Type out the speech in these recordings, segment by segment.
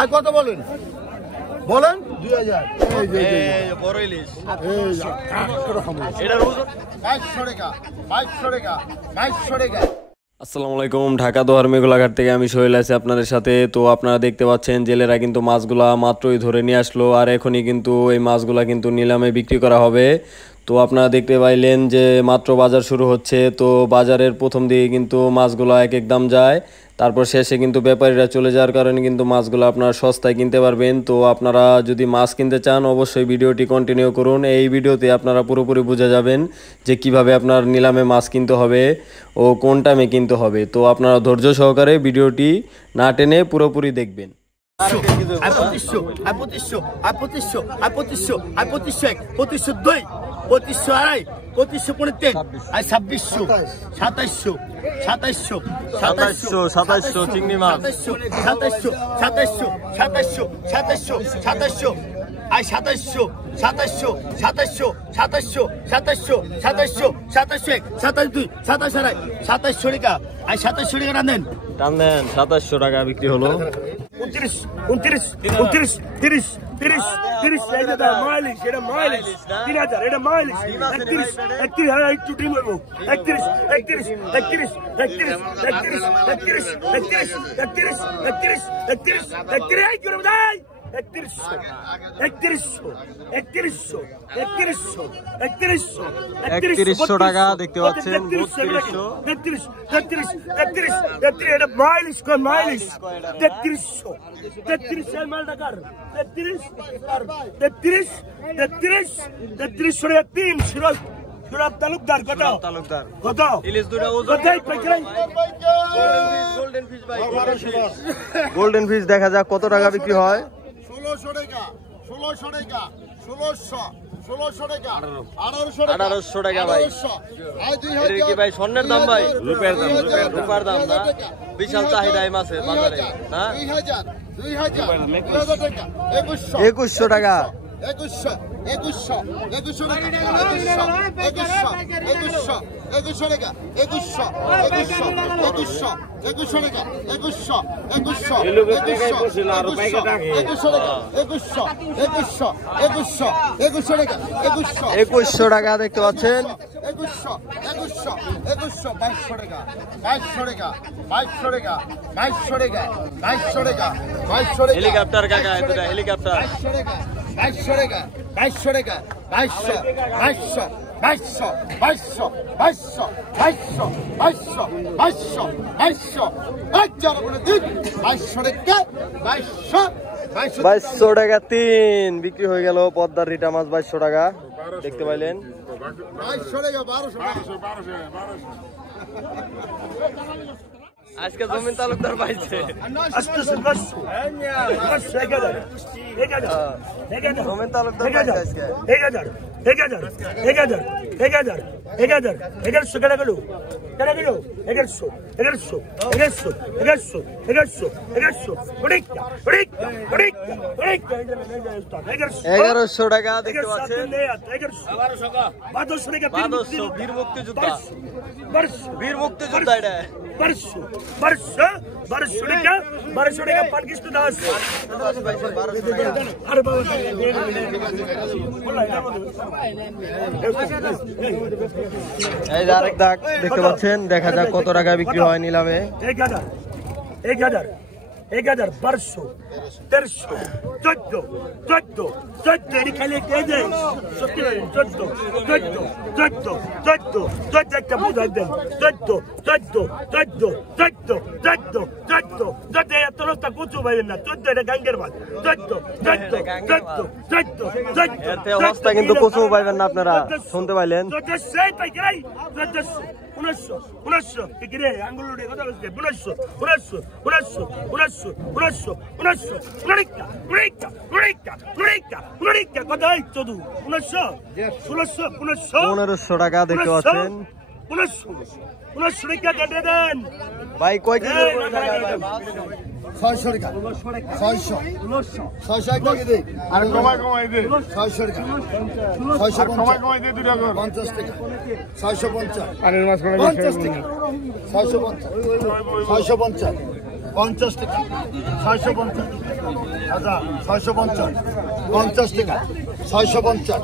আর কত বলেন বলেন 2000 বড় ইলিশ আসসালামু আলাইকুম। ঢাকা দোহার মেঘলাঘাট থেকে আমি সোহেল আছি আপনাদের সাথে। তো আপনারা দেখতে পাচ্ছেন জেলেরা কিন্তু মাছগুলা মাত্রই ধরে নিয়ে আসলো, আর এখনই কিন্তু এই মাছগুলা কিন্তু নিলামে বিক্রি করা হবে। তো আপনারা দেখতে পাইলেন যে মাত্র বাজার শুরু হচ্ছে। তো বাজারের প্রথম দিকে কিন্তু মাছগুলা এক এক দাম যায়, তারপর শেষে কিন্তু ব্যাপারীরা চলে যাওয়ার কারণে কিন্তু মাছগুলো আপনারা সস্তায় কিনতে পারবেন। তো আপনারা যদি মাছ কিনতে চান অবশ্যই ভিডিওটি কন্টিনিউ করুন। এই ভিডিওতে আপনারা পুরোপুরি বুঝে যাবেন যে কিভাবে আপনার নিলামে মাছ কিনতে হবে ও কোন টাইমে কিনতে হবে। তো আপনারা ধৈর্য সহকারে ভিডিওটি না টেনে পুরোপুরি দেখবেন। 2700 চিংড়ি মাছ, 2700 টাকা বিক্রি হলো। 29 30 টাকা দেখতে পাচ্ছেন। 33 তালুকদার কত ইলিশ দুটো ওজন গোল্ডেন ফিশ দেখা যাক কত টাকা বিক্রি হয়। 1600 টাকা 1800 টাকা ভাই। এটা কি ভাই স্বর্ণের দাম ভাই? রূপার দাম না? বিশাল চাহিদা এই মাছের বাজারে না? 2000 টাকা 2100 টাকা 2100 টাকা 2100 টাকা দেখতে পাচ্ছেন। 2200 টাকা হেলিকপ্টার কাকা, এটা হেলিকপ্টার। 2200 টাকা 2200 টাকা 3 বিক্রি হয়ে গেল। পদ্মার রিটা মাছ 2200 টাকা দেখতে পাইলেন। 2200 টাকা 1200 আজকে জমিন তালুকদার পাইছে। জমিন তালুকদার পাইছে আজকে। 1100 টাকা গেল 1100 টাকা দেখতে পাচ্ছেন। 1200 বীর মুক্তিযোদ্ধা, বীর মুক্তিযোদ্ধা এটা। 1200 টাকা পানকৃষ্ণ দাস। এই যে আরেক দাগ দেখতে পাচ্ছেন। দেখা যাক কত টাকা বিক্রি হয় নিলামে। 1000 1200 1300 14 এটি খালি সত্যি 14 একটা বুঝাই দেন। 14 এত রাস্তা কচু পাইবেন না। 14 এটা গাঙ্গের মাছ। 14 কিন্তু কচু পাইবেন না আপনারা, শুনতে পাইলেন। 1900 কি রে আঙ্গুল উড়ে কথা বলছে। 1900 কথা 1500 টাকা দেখতে পাচ্ছেন। 1900 টাকা দেন। ভাই কয় কেজি? 600 টাকা 600 600 এক টাকা দে আর কমাই দে 600 টাকা 650 দে 2 টাকা 50 টাকা 650 আরের মাছ করে 50 টাকা 650 650 50 টাকা 650 আচ্ছা 650 50 টাকা 650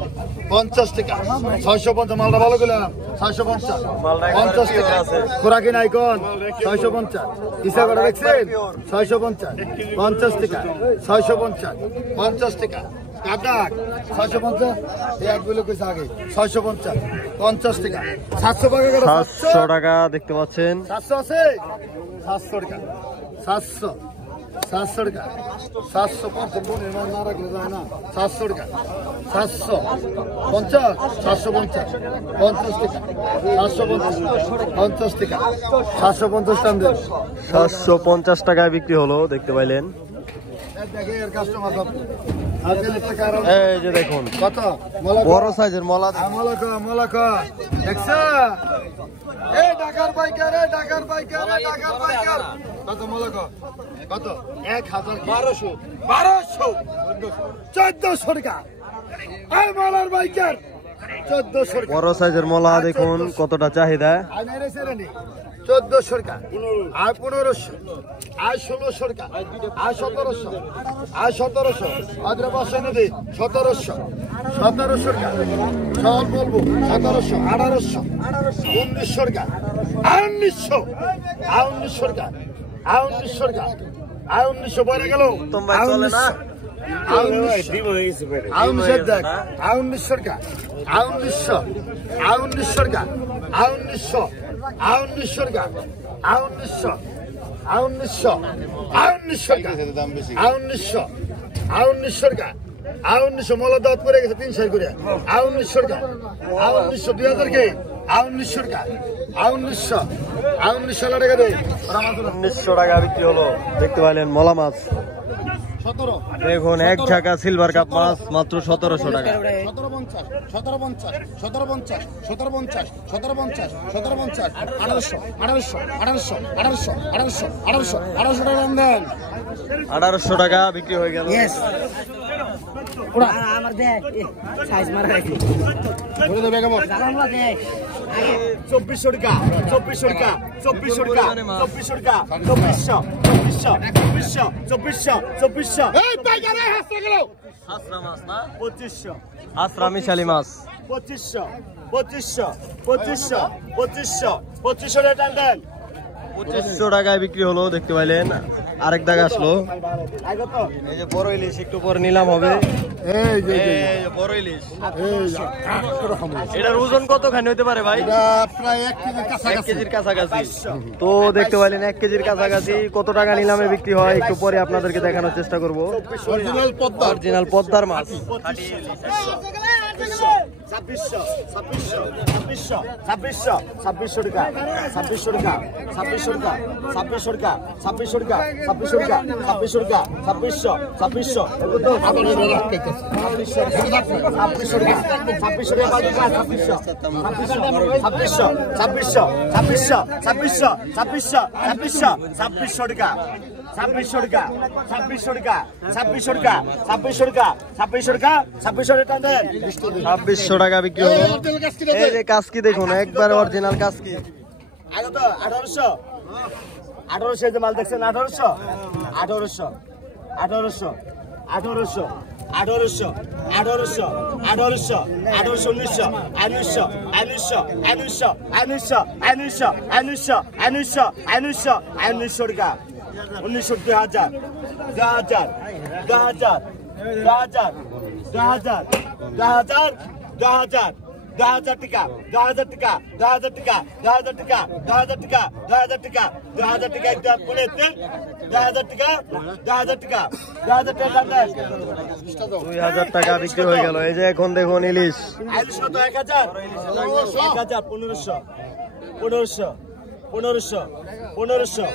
50 টাকা 650 মালটা ভালো করে 650 50 টাকা খোরাকি নাই কোন 650 হিসাব করে দেখছেন 650 50 টাকা 650 50 টাকা কাটা 650 এই একগুলো কইছে আগে 650 50 টাকা 700 টাকা 700 টাকা দেখতে পাচ্ছেন। 700 আছে 700 টাকা 700 700 টাকা 700 50 না রাখলে যায় না 700 টাকা 700 50 750 50 টাকা 750 টাকা 750 টাকা দেন 750 টাকায় বিক্রি হলো দেখতে পাইলেন। দেখে এর কাস্টমার সব আর দিলে টাকা আর এই যে দেখুন কত মলা বড় সাইজের মলা মলাকা দেখছা এই ঢাকার পাইকার কত মলাকা কত 1200 1400 টাকা এই মলার পাইকার 1400 টাকা বড় সাইজের মলা দেখুন কতটা চাহিদা। আর নেরে সেরেনি 1400 টাকা আর 1500 আর 1600 টাকা আর 1700 আর 1700 আদ্রা বাসা নদী 1700 টাকা সব বলবো 1700 1800 1900 টাকা 1900 টাকা 1900 টাকা 1900 পরে গেল তোমরা চলে না 1900 টাকা 1900 টাকা 1900 টাকা 1900 টাকা 1900 মলা দাঁত পরে গেছে 300 করে 1900 টাকা 1900 2000 কে 1900 টাকা 1900 টাকা দে 1900 টাকা বিক্রি হলো দেখতে পাইলেন মলা মাছ। 17 দেখুন এক ঝাঁকা সিলভার কাপ মাছ মাত্র 1700 টাকা। 1800 টাকা বিক্রি হয়ে গেল। আমার দে সাইজ মারা রাখি 2400 টাকা 2400 টাকা 2400 টাকা 2400 টাকা 2400 এই পাইকারে হাসতে গেল হাসরা মাছ না 2500 হাসরা মিশালি মাছ 2500 টাকা দেন 2500 টাকায় বিক্রি হলো দেখতে পাইলেন। আরেক দাগ আসলো এই যে বড় ইলিশ একটু পরে নিলাম হবে। এই যে বড় ইলিশ এই এটার ওজন কতখানি হতে পারে ভাই? এটা প্রায় 1 কেজির 1 কেজির কাছাকাছি। তো দেখতে পাইলেন 1 কেজির কাছাকাছি কত টাকা নিলামে বিক্রি হয় একটু পরে আপনাদেরকে দেখানোর চেষ্টা করব। অরিজিনাল পদ্মার মাছ। 2600 টাকা 2600 টাকা 2600 টাকা 2600 টাকা 2600 টাকা 2600 টাকা 2600 টাকা 2600 2600 2600 টাকা বিক্রি হলো। এই যে কাসকি দেখুন একবার অরিজিনাল কাসকি। 1800 যে মাল দেখছেন 1800 1800 1800 1800 1800 1800 1800 1900 টাকা 1900 2000 টাকা 10,000 টাকা 10,000 টাকা 10,000 টাকা 10,000 টাকা 10,000 টাকা 10,000 টাকা একটা বলে দেন 10,000 টাকা 10,000 টাকা 10,000 টাকা 2000 টাকা বিক্রি হয়ে গেল। এই যে এখন দেখুন ইলিশ আইলিশ কত 1000 1500 1500 1500 1500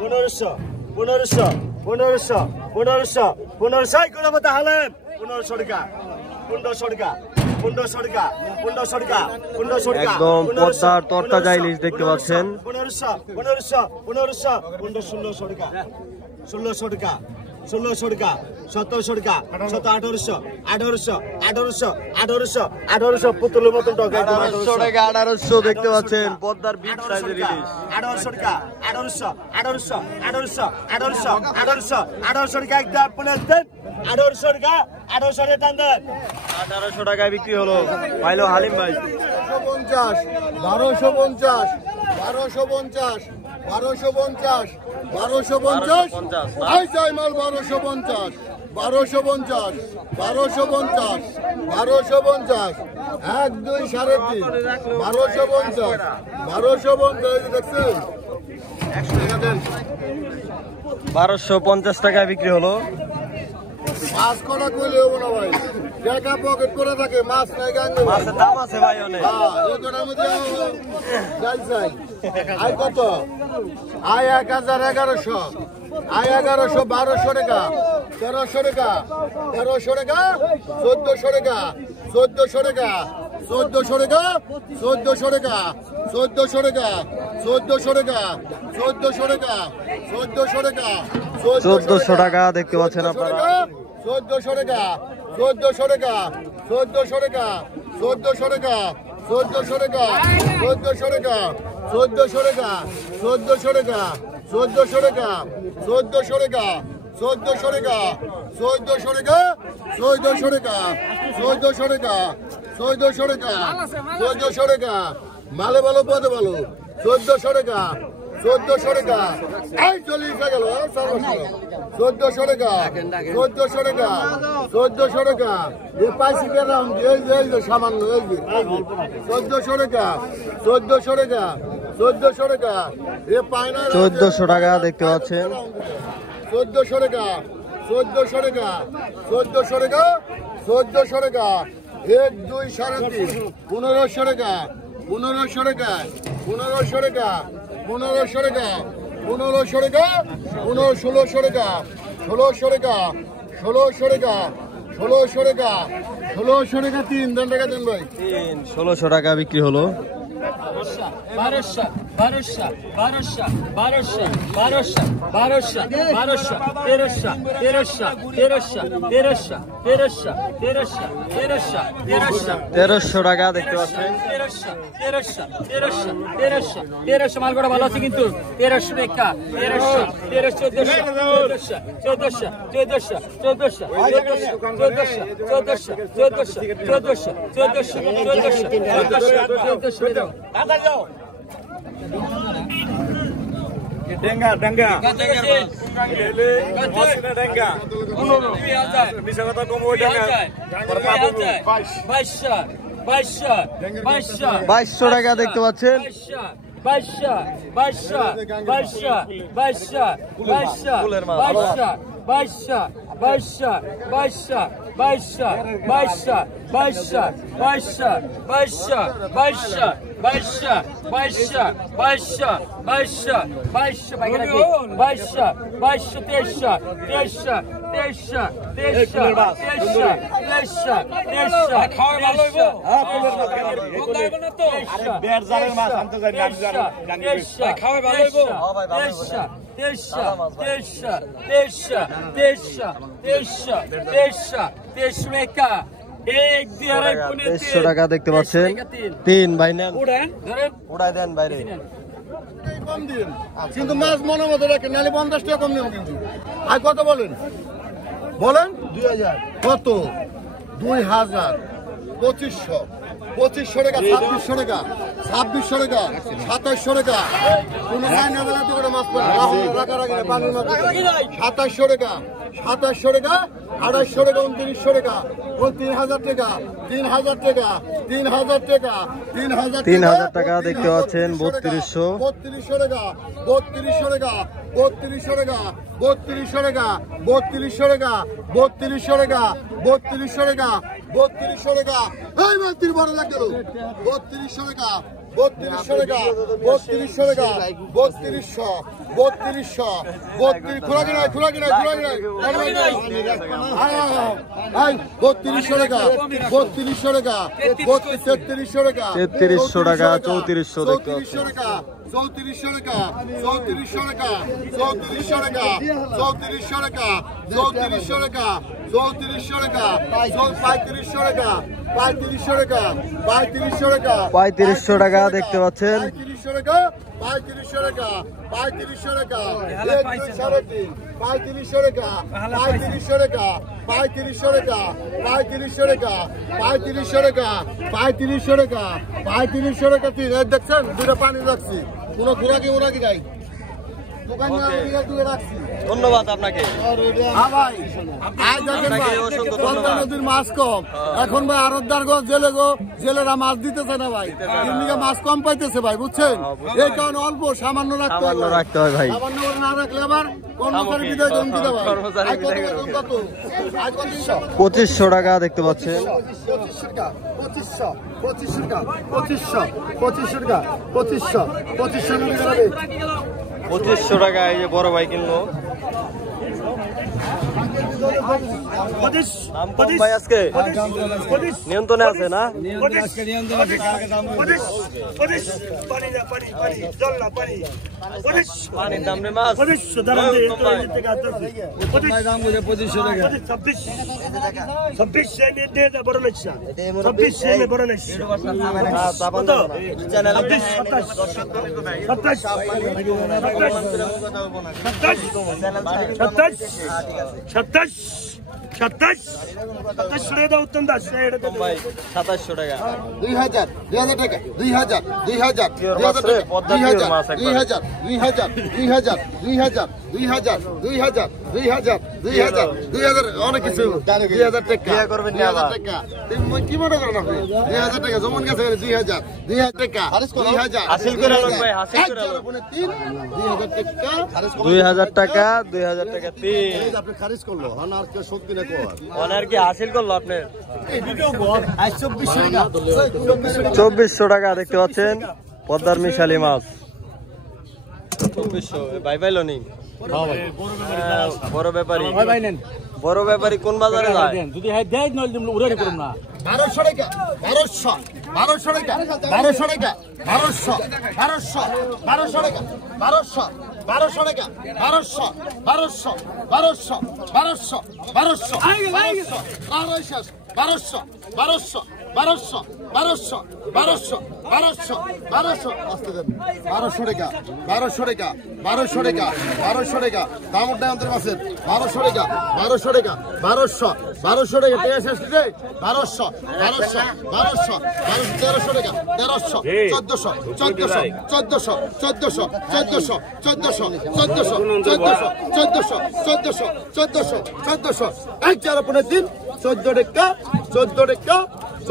1500 1500 1500 1500 1500 করে মতো হালেন 1500 টাকা 1500 টাকা 1500 টাকা 1500 টাকা 1500 টাকা একদম পদ্মার তরতাজা ইলিশ দেখতে পাচ্ছেন। 1500 টাকা 1600 টাকা 1600 টাকা 1700 টাকা 1800 1800 পুতুলের মতন টাকা 1800 টাকা 1800 দেখতে পাচ্ছেন পদ্মার বিগ সাইজের ইলিশ। 1800 টাকা 1800 টাকা একদম 1800 টাকা 1800 টাকা টান দেন 1800 টাকায় বিক্রি হলো পাইলো হালিম ভাই। 1250 1250 1250 1250 আই চাই মাল 1250 1250 1250 1250 1 2 3.5 1250 1250 দেখছেন 100 টাকা দেন 1250 টাকায় বিক্রি হলো। মাছ কটা কইলে হবো না ভাই টাকা পকেট করে থাকে মাছ নাই গাঙ্গে ভাই মাছের দাম আছে ভাই অনেক। আয় কত আয় 1100 আয় 1100 1200 টাকা 1300 টাকা 1300 টাকা 1400 টাকা 1400 টাকা 1400 টাকা 1400 টাকা 1400 টাকা 1400 টাকা 1400 টাকা 1400 টাকা 1400 টাকা দেখতে পাচ্ছেন আপনারা। 1400 টাকা 1400 টাকা 1400 টাকা 1400 টাকা 1400 টাকা 1400 টাকা 1400 টাকা 1400 টাকা 1400 টাকা 1400 টাকা 1400 টাকা 1400 টাকা 1400 টাকা 1400 টাকা 1400 টাকা 1400 টাকা মালে ভালো পদে ভালো 1400 টাকা 1400 টাকা এই চল্লিশ গেল 1400 টাকা 1400 টাকা 1400 টাকা এ পাইছি গেলাম এই যে সামান্য এই যে 1400 টাকা 1400 টাকা 1400 টাকা এ পায় না 1400 টাকা দেখতে পাচ্ছেন। 1400 টাকা 1400 টাকা 1400 টাকা 1400 টাকা 1 2 3.5 1500 টাকা 1500 টাকা 1500 টাকা 1500 টাকা 1500 টাকা 1600 টাকা 1600 টাকা 1600 টাকা 1600 টাকা 1600 টাকা 3 টাকা দেন ভাই 1600 টাকা বিক্রি হলো। 1200 1200 1200 1200 1200 1200 1200 1300 1300 1300 1300 1300 1300 টাকা দেখতে পাচ্ছেন। 1300 মাল করা ভালো আছে কিন্তু 1300 টাকা 1300 1400 ডেঙ্গা ডেঙ্গা মিশা কথা কম ওই ডেঙ্গা 2200 টাকা দেখতে পাচ্ছেন। 2300 টাকা দেখতে পাচ্ছেন। 3 ভাই নেন উড়াই দেন বাইরে কম দিন কিন্তু মাছ মনে মতো রাখেন নাহলে 50 টাকা কম দেবো কিন্তু আর কত বলেন বলেন 2000 কত 2000 2500 2500 টাকা 2600 টাকা 2600 টাকা 2700 টাকা কোন লাইন না দাঁড়াতে করে মাছ পায় রাখা রাখি না পানির মাছ 2700 টাকা 2700 টাকা 2800 টাকা 2900 টাকা 3000 টাকা 3000 টাকা 3000 টাকা 3000 টাকা দেখতে পাচ্ছেন। 3200 3200 টাকা 3200 টাকা 3200 টাকা 3200 টাকা 3200 টাকা 3200 টাকা 3200 টাকা 3200 টাকা এই মাত্র বড় লাগলো 3200 টাকা 3200 টাকা 3200 টাকা 3200 3200 খোলা কিনা 3200 টাকা 3200 টাকা 3300 টাকা 3300 টাকা 3400 3400 টাকা 3400 টাকা 3400 টাকা 3400 টাকা 3400 টাকা 3400 টাকা 3400 টাকা 3500 টাকা 3500 টাকা 3500 টাকা 3500 টাকা দেখতে পাচ্ছেন 3500 টাকা 3500 টাকা 3500 টাকা 3500 টাকা 3500 টাকা 3500 টাকা 3500 টাকা 3500 টাকা 3500 টাকা 3500 টাকা দেখছেন দুটো পানি রাখছি কোনো ঘোরাকি ওরাকি নাই দোকানে দুটো রাখছি ধন্যবাদ আপনাকে নদীর মাছ কম এখন ভাই আরদার জেলেরা মাছ দিতেছে না ভাই এমনিকে মাছ কম পাইতেছে ভাই বুঝছেন এই কারণে অল্প সামান্য রাখতে হয় ভাই সামান্য না রাখলে আবার কর্মচারী বিদায় কম দিতে ভাই 2500 টাকা দেখতে পাচ্ছেন 2500 টাকা 2500 টাকা 2500 টাকা এই যে বড় ভাই কিনলো ভাই আজকে নিয়ন্ত্রণে আছে না পানির দাম নেই মাছ 2500 টাকা 26 বড় নিচ্ছা 26 বড় নিচ্ছা 27 টাকা উত্তম দাস 2700 টাকা 2000 টাকা 2000 অনেক কিছু 2000 টাকা করবেন টাকা কি মনে করেন আপনি 2000 টাকা জমন গেছে 2000 টাকা 2000 হাসিল করে লোক ভাই হাসিল করে 2000 টাকা 2000 টাকা 3 আপনি খারিজ করলো আর কে শক্তি না কোয়ার অনার কি হাসিল করলো আপনি এই ভিডিও বল 2400 টাকা 2400 টাকা দেখতে পাচ্ছেন পদ্মার মিশালি মাছ 2400 ভাই ভাইলো নি বড় ব্যাপারী বড় ব্যাপারী কোন বাজারে যায় যদি হ্যাঁ দেয় নইলে উড়ারি করুন না 1200 টাকা 1200 টাকা 1200 টাকা 1200 টাকা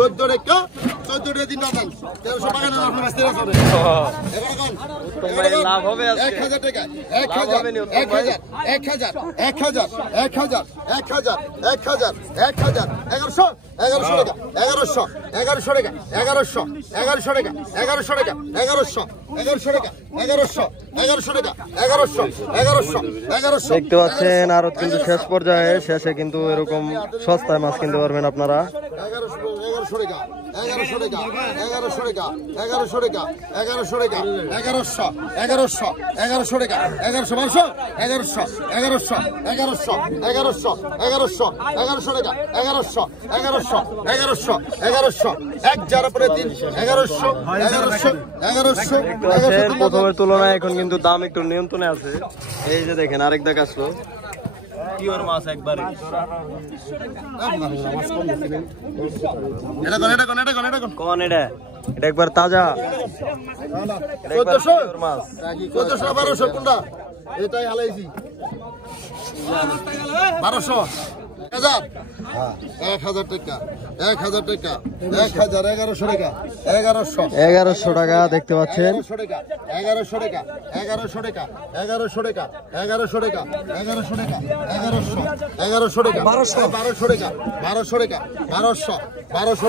1200 টাকা 14 দিন না দেন 1300 টাকা না আপনার কাছে 1300 লাভ হবে 1000 টাকা 1100 দেখতে পাচ্ছেন আর কিন্তু শেষ পর্যায়ে শেষে কিন্তু এরকম সস্তায় মাছ কিনতে পারবেন আপনারা 1100 টাকা 1100 টাকা 1100 টাকা 1100 টাকা 1100 টাকা 1100 টাকা 1100 1200 1100 টাকা 1100 এক যার পরে 3 1100 প্রথমের তুলনায় এখন কিন্তু দাম একটু নিয়ন্ত্রণে আছে এই যে দেখেন আরেক দেখ আসলো পিওর মাছ একবারে এটা কোন এটা একবার তাজা 1400 মাছ 1200 কোনটা এটাই হালাইছি 1200 1000 টাকা 1000 টাকা 1000 1100 টাকা 1100 1100 টাকা দেখতে পাচ্ছেন 1100 টাকা 1100 টাকা 1100 টাকা 1100 টাকা 1100 টাকা 1100 টাকা 1100 টাকা 1200 টাকা 1200 টাকা 1200 টাকা 1200 টাকা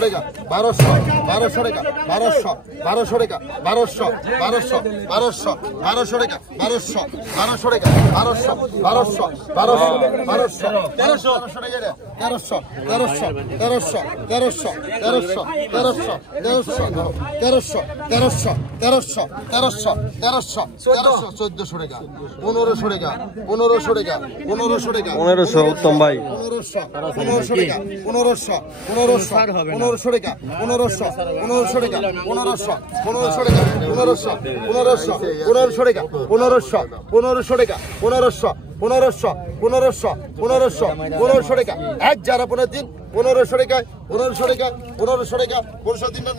1200 টাকা 1200 টাকা 1200 টাকা 1500 উত্তম ভাই 1500 টাকা 1500 টাকা 1500 টাকা 1500 টাকা এক যারা 15 দিন 1500 টাকা 1500 টাকা 1500 টাকা 1500 দিন না